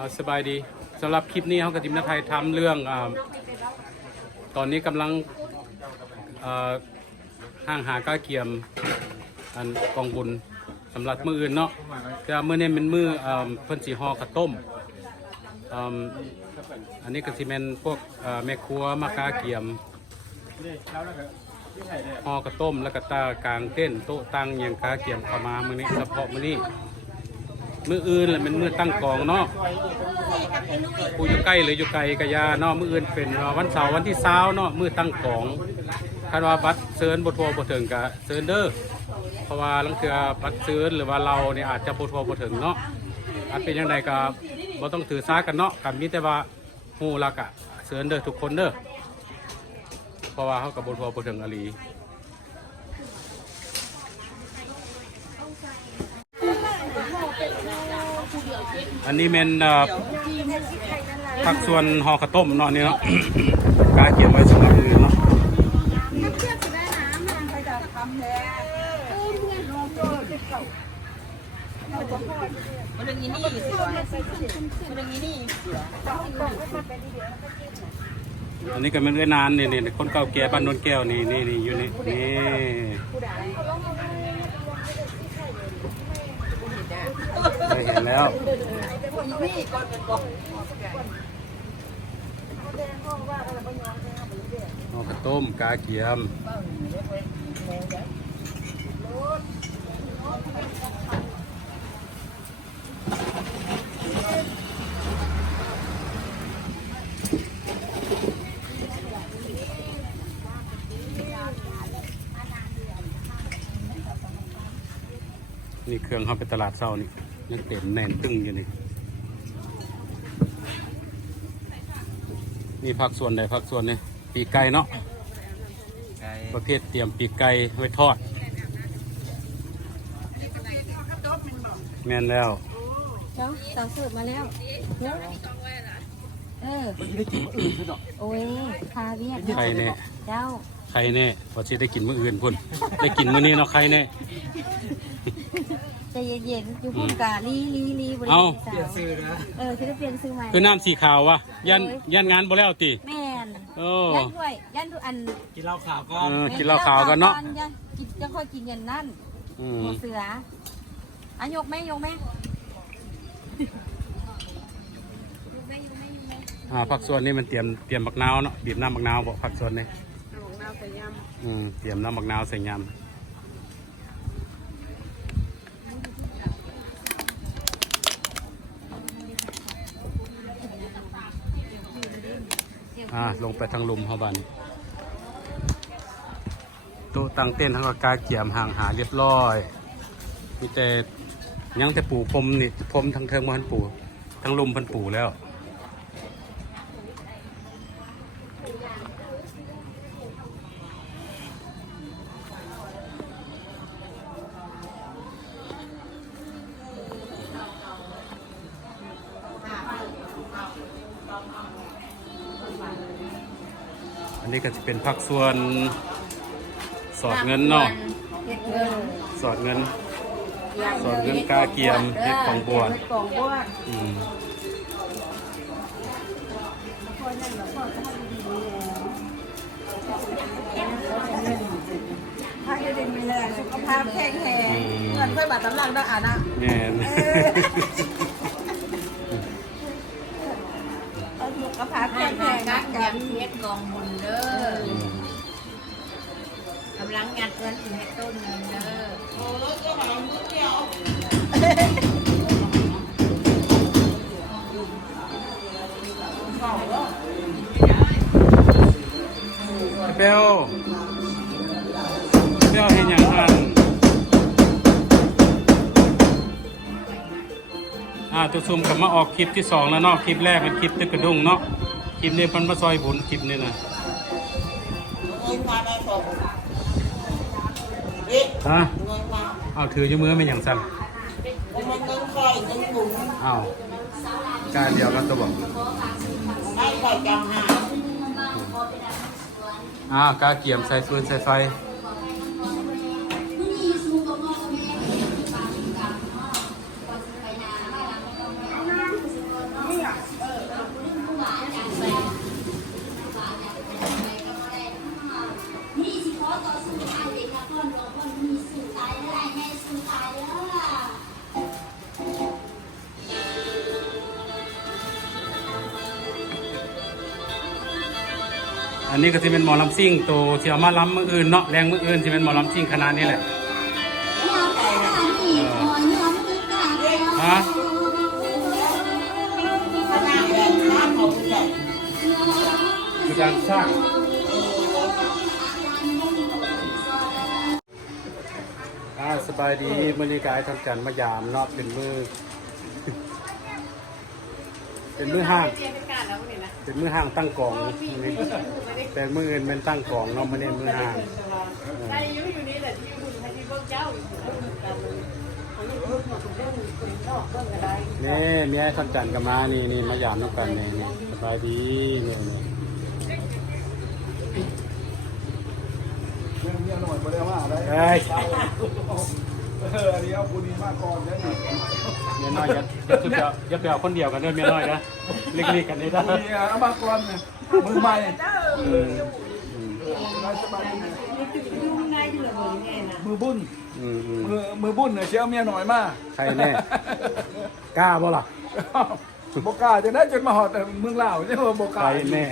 อ่าสบายดีสำหรับคลิปนี้เขากับทีมนักไทยทำเรื่องอาตอนนี้กำลังอ่าห้างหาก้าเกียมอันกองบุญสำหรับมืออื่นเนาะแต่มือเนี้เป็นมืออ่าเพิ่นสีห่อข้าวต้มอ่าอันนี้ก็สิเป็นพวกอ่าแม่ครัวมากาเกียมห่อข้าวต้มแล้วก็ตากลางเต้นโต๊ะตั้งหยังกาเกียมเข้ามามือนี้เฉพาะมือนี้ มืออื่นแหละเป็นมือตั้งกองเนาะผู้อยู่ใกล้หรืออยู่ไกลกะยาเนาะมืออื่นเป็นวันเสาร์วันที่เช้าเนาะมือตั้งกองคาดว่าบัตรเซิร์นบทัวบถึงกะเซิร์นเด้อเพราะว่าลังเทือบัตรเซิร์นหรือว่าเราเนี่ยอาจจะบทัวบถึงเนาะอาจเป็นยังไงก็บ่ต้องถือสากันเนาะกับมีแต่ว่าฮู้ลักอะเซิร์นเด้อทุกคนเด้อเพราะว่าเขากับบทัวบถึงอหลี อันนี้เป็นผักส่วนห่อข้าวต้มเนาะนี่เนาะกาเกี่ยวไว้สำหรับมือเนาะมันเนางนี้สิวะมันเนาะอันนี้ก็เป็นเรื่อนานนี่นี่คนเก่าแก่บ้านโนนแก้วนี่นี่นี่อยู่นี่นี่ เห็นแล้วนี่ก่อกต้มกาเกียม เครื่องเข้าไปตลาดเช้านี่ยังเต็มแน่นตึงอยู่นี่นี่ผักส่วนใดผักส่วนนี่ปีกไก่เนาะไก่ประเภทเตรียมปีกไก่ไว้ทอด แม่นแล้วเจ้าสาวเสิร์ฟมาแล้วเนาะเออได้กินอื่นซะดอกโอ้ยคาเวียดใครแน่เจ้าใครแน่พอสิได้กินมื้ออื่นพุ่น ได้กินมื้อนี้เนาะใครแน่ใจ เย็นๆอยู่พุ่นกาลีลีลีบริเอ้าสาวซื้อนะเออคือจะเปลี่ยนซื้อใหม่คือน้ำสีขาววะยันยันงานบ่แล้วติแม่นโอ้ ยันด้วยยันด้วยอันกินเหล้าขาวก่อเอนอกินเหล้าขาวกันเนาะ ยันกินจะค่อยกินยันนั่นอืมหัวเสืออะยกไหมยกไหมอ่าผักส่วนนี้มันเตรียมเตรียมบักนาวเนาะบีบน้ำบักนาวบ่ผักส่วนนี้อืมเตรียมน้ำบักนาวใส่ยำ อ่าลงไปทางลุมเขาบันตู้ตั้งเต้นทั้งกาเกียมห่างหาเรียบร้อย มีแต่ยังแต่ปูพรมนี่พรมทางเทิงมันปูทางลุมพันปูแล้ว นนี้ก็จะเป็นพักส่วนสอดเงินเนาะเฮ็ดเงินสอดเงิน สอนเรื่องกาเกียมเฮ็ดของบวชเฮ็ดของบวชอืมพาจะได้มีแรงสุขภาพแข็งแรงเงินค่อยบาทตำลังได้อะนะแน่ นสุขภาพแข็งแรงกันะดกัยำเฮ็ดกองบุญเด้อกำลังงัดเงินเฮ็ดต้นเงินเด้อเปล ตัวซุ่มกลับมาออกคลิปที่สองแล้วเนาะคลิปแรกเป็นคลิปตึกกระดุงเนาะคลิปนี้เพันมาซอยบุญคลิปนี้นะเงินมาได้สองฮะเงินมาเอาถืออยู่มือไม่อย่างสั่นผมมันเงินคอยเงินหมุนอ้าวการเดียวกันตัวบอกได้คอยจังหาอ้าวกาเกียมใส่ฟืนใส่ไฟ อันนี้ก็สิเป็นหมอลำซิ่งตัวที่เอามาล้ำมืออื่นเนาะแรงมืออื่นสิเป็นหมอลำซิ่งคณะนี้แหละฮะคือการสร้างอ่าสบายดีมือนี้กายทำกันมายามเนาะเป็นมือ เป็นมือห้าง เป็นมือห้างตั้งกองนี่แต่มืออื่นเป็นตั้งกองเนาะไม่ได้มือห้างนี่เมียทำจันกับมานี่นี่มายามน้ำกันนี่นี่สบายดีนี่นี่เมียหน่อยบ่ได้ว่าอะไรเอ้ย เอออันนี้เอาคุณนี่มาก่อนได้ไหมเมียน้อยอย่าอย่าสุดอย่าอย่าไปเอาคนเดียวกันเด้อเมียน้อยนะเล็กๆกันนี่นะนี่เอามาก่อนเนี่ยมือใหม่อืมอืมได้สบายดีมือบุญอืมอืมมือมือบุญเนี่ยเชียวเมียหน่อยมาใครแน่กล้าบ่ล่ะบกล้าจะได้จนมาหอดเมืองลาวใช่ไหมบกใคล้ารแน่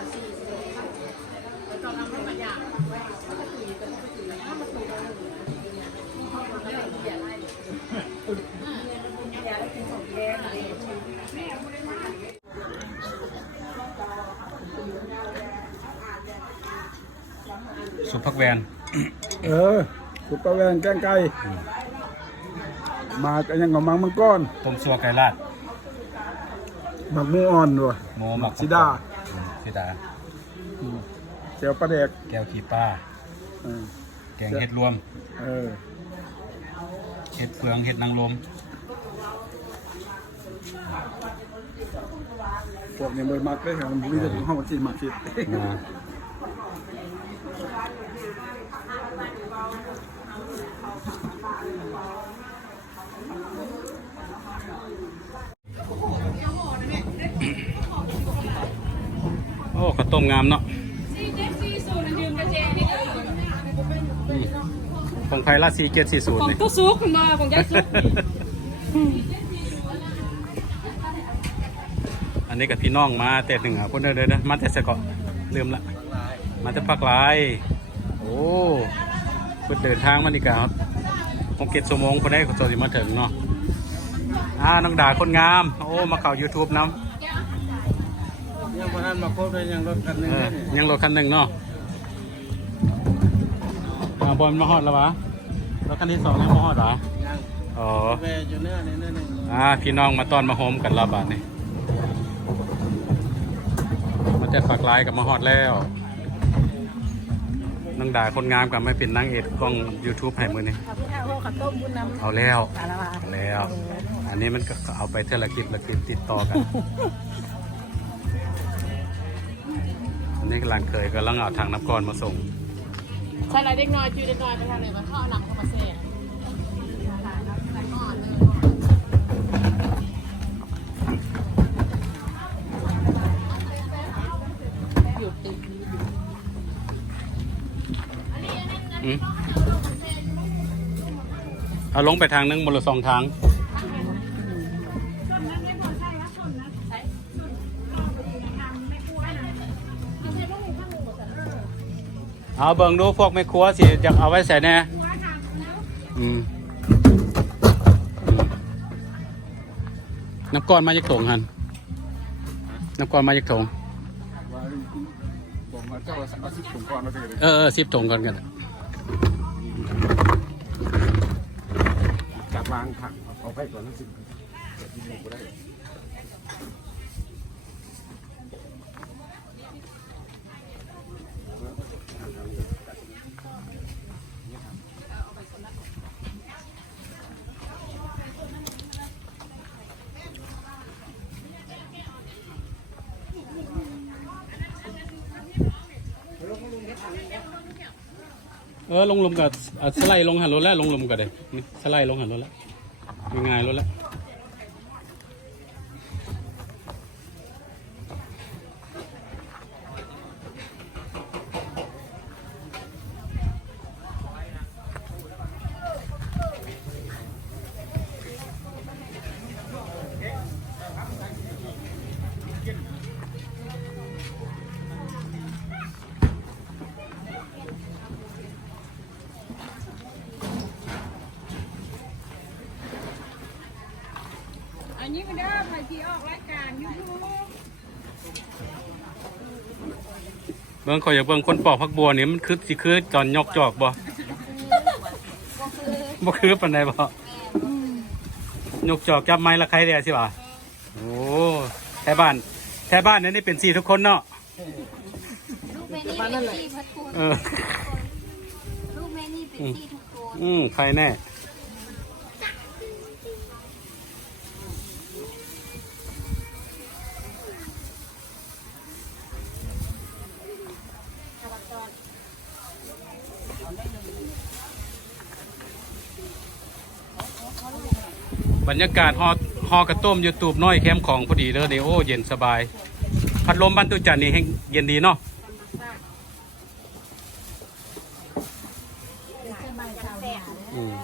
บอกแล้วเดี๋ยวสุภักแวน เออสุดตะแวนแกงไก่มากันยังกับมังมังก้อนต้มซัวไก่ลาดหมักหมูอ่อนด้วยโมหมักซิดา อืมซิดาเจียวปลาแดกแก้วขี้ปลาเออแกงเห็ดรวมเออเห็ดเฟืองเห็ดนางรมพวกนี้เลยมักได้ครับมีแต่ห้องที่มักคิดนะโอ้ข้า ต้มงามเนาะนี่ของไผ่ละสี่เจ็ดสี่ศูนย์ของเลยตู้ซุกคุณมาของยายซุกอันนี้กับพี่น้องมาแต่หนึ่งอะคนเดินเดินนะมาแต่สะเกาะลืมละมาแต่ภาคหลายโอ้เพิ่นเดินทางมานี่กะครับหกเจ็ดชั่วโมงคนได้คนจะมาถึงเนาะอ่าน้องดาคนงาม โอ้มาเข่า YouTube น้ยั งพนันมาครบเลยยังรถกันำนึงเออยังรถคันหนึ่งเนาะอ่าบอลมาฮอดแล้ววะรถคันที่สองยังมาฮอดเหรออ๋อแม่อยู่เนี่ยนี่นี่อ่าพี่น้องมาต้อนมาโฮมกันและบาทนี่มาแต่ฝากลายกับมาฮอดแล้วนางดาคนงามกับไม่เป็นนางเอกกล้อง YouTube ให้มือนี่ข้าวต้มบุญน้ำเอาแล้วสารวัตรเอาแล้ว อันนี้มันก็เอาไปเท่าละคลิปละคลิปติดต่อกัน นนี้กำลังเคยกำลังเอาทางน้ำก้อนมาส่งใช่แล้วเด็กน้อยจืดเด็กน้อยไปทางไหนมาเข้าหลังเข้ามาแซ่หยุดติดอืมเอาลงไปทางนึงบนละสองทาง เอาเบิ่งดูพวกแม่ครัวสิจะเอาไว้ใส่แน่อืมอืมน้ำก้อนมาจากถงหันน้ำก้อนมาจากถงบอกมาเจ้าสักสิบถุงก่อนนะเด็กเออเออสิบถงก่อนกันจับวางผักเอาไปก่อนนะสิบ เออลงลมกับอะสไลด์ลงหันรถแล้วลงลมกับเด็นี่สไลด์ลงหันรถแล้วง่ายๆรถแล้ว ที่ออกรายการยูทูบเบิ่งขอยอยากเบิ่งคนปอกผักบัวนี่มันคือสิคือตอนยกจอกบ่บ่คือปานใดบ่ยกจอกจับไม้ละใครเด้สิบ่ะโอ้แท้บ้านแท้บ้านนั้นนี่เป็นสี่ทุกคนเนาะลูกแม่นี่เป็นที่พัดคูเออลูกแม่นี่เป็นที่ทุกคนอืมใครแน่ บรรยากาศฮอฮอกระต้มยูทูบน้อยแคมของพอดีเลยนี่โอ้เย็นสบาย พัดลมบ้านตุจันนี่แห้งเย็นดีเนาะอืม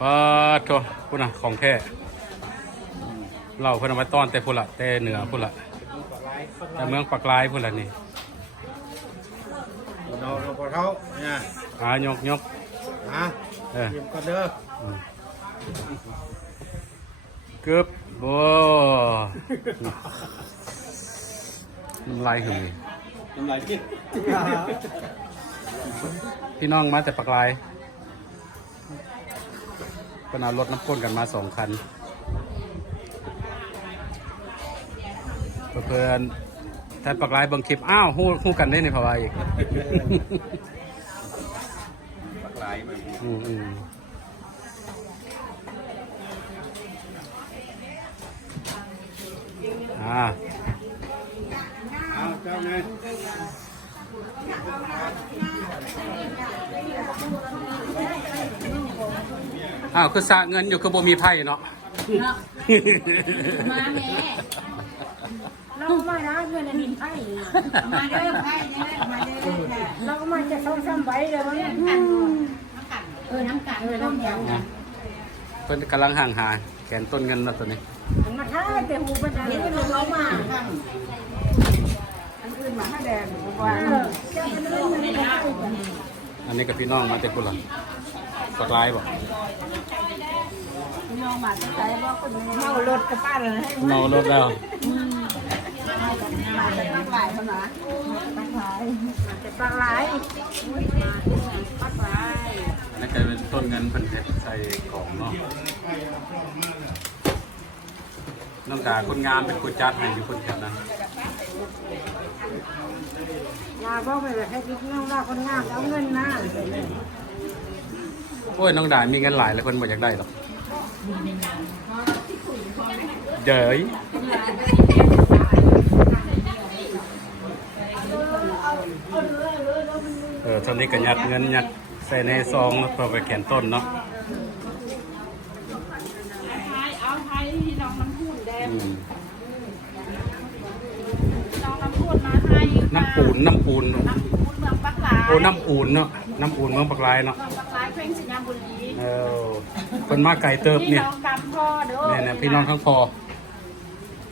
ปาดโถพุ่นน่ะของแท้เราเพิ่นเอามาต้อนแต่พุ่นละแต่เหนือพุ่นละแต่เมืองปักลายพุ่นละนี่เราเราพอเขาเนี่ยอายกยกฮะเออหยิบกันเด้อเกือบโอ้น้ำลายหือน้ำลายพี่พี่น้องมาแต่ปักลาย ก็นเอารถน้ำก้นกันมาสองคัน เพื่อนๆท่านปักลายเบิ่งคลิป อ้าวฮู้ฮู้กันได้ในภาวะอีกปักลายมันอืมอืมอ่าเอาเจ้าไง อ้าวคือสระเงินอยู่คือบ่มีไพ่เนาะมาแม่เรามาได้เงินอันนี้ให้มาเด้อไพ่เด้อมาเด้อค่ะเราก็มาจะซ่อมซ้ำไว้เลยว่าเนี่ยเออน้ำกัดเออน้ำกัดเพิ่นกำลังห่างหาแขนต้นเงินแล้วตัวนี้มันมาท่าแต่หูมันอะไรนี่ก็คือเราเรามามาอันอื่นมาให้แดงบอกว่าเออเจ้ามันไม่ไม่ได้อันนี้กับพี่น้องมาแต่กุหลาบปักลายบอกพี่น้ องมาตั้งใจบอกคนเมารถกับป้าเลยให้เมารถแล้วมาเป็นตั้งหลายคนนะตั้งหลายจะปลาไหลตั้งหลายอันนี้ก็เป็นต้นเงินเพิ่นเฮ็ดใส่ของเนาะน้องกาคนงามเป็นคนจัดให้อยู่คนแถวนั้นยาบอกไปเลยให้พี่น้องว่าคนงามเอาเงินนะโอ้ยน้องดามีเงินหลายแล้วคนบ่อยากได้หรอก เจ๋ยเออตอนนี้ก็ยัดเงินยัดใส่ในซองแล้วเพื่อไปแขนต้นเนาะเอาไทยที่น้องน้ำพูนแดงอืมน้องน้ำพูนมาให้น้ำปูนน้ำปูนน้ำพูนเมืองปักหลาโอ้น้ำอูนเนาะ น้ำอูนเมืองปักลายเนาะเมืองปักหลายเพลงสัญญาบุรีเออคนมาไก่เติบพี่เนี่ยน้องกำพ่อเด้อเนี่ยนะพี่น้องทั้งพอ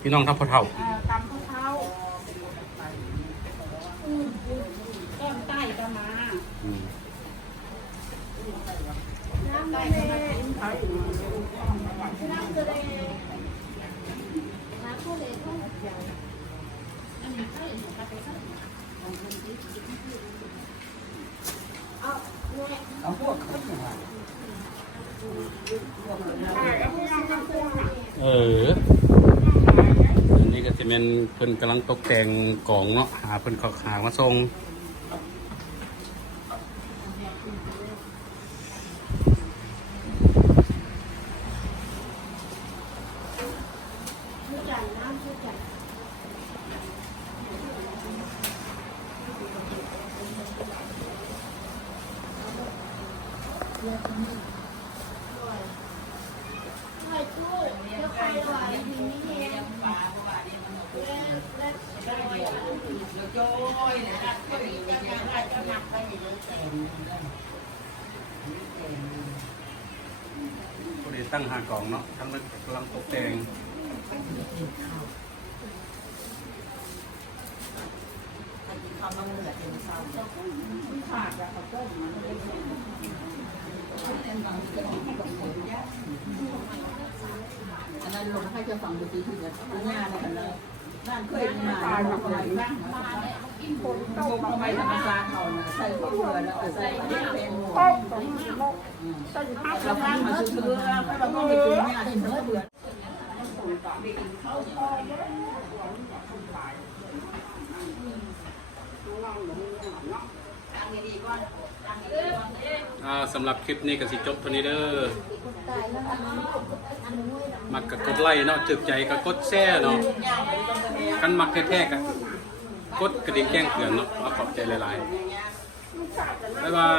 พี่น้องทั้งพ่อเท่าเอ่อกำพ่อเท้าต้นใต้ก็มาอืมน้ำใต้ก็มาน้ำทะเล เอาพวกขึ้นมา เอออันนี้ก็จะ เพิ่นกำลังตกแต่งกล่องเนาะหาเพิ่นขาหามาส่ง ก็เลยตั้งหากล่องเนาะทั้งนั้นกำลังตกแต่งเขาต้องเหลือเป็นเศร้าอันนั้นลงให้เจ้าฟังดูทีทีเดียวคุณย่าเนี่ยกันเลยบ้านเคยมีมาทำไมบ้าง ต้มทำไมธรรมชาติเขาใส่ข้าวเกลือแล้วก็ใส่เป็นหมูเราพักมาซื้อเกลือแล้วก็ไปซื้อเนี่ยเห็นเมื่อเดือนอ่าสำหรับคลิปนี้ก็สิจบเท่านี้เด้อมักก็กดไลค์เนาะถึกใจก็กดแชร์เนาะกันมักแท้ๆก็ กดกระดิ่งแจ้งเตือนเนาะขอบใจหลายๆ บ๊ายบา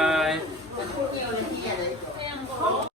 ย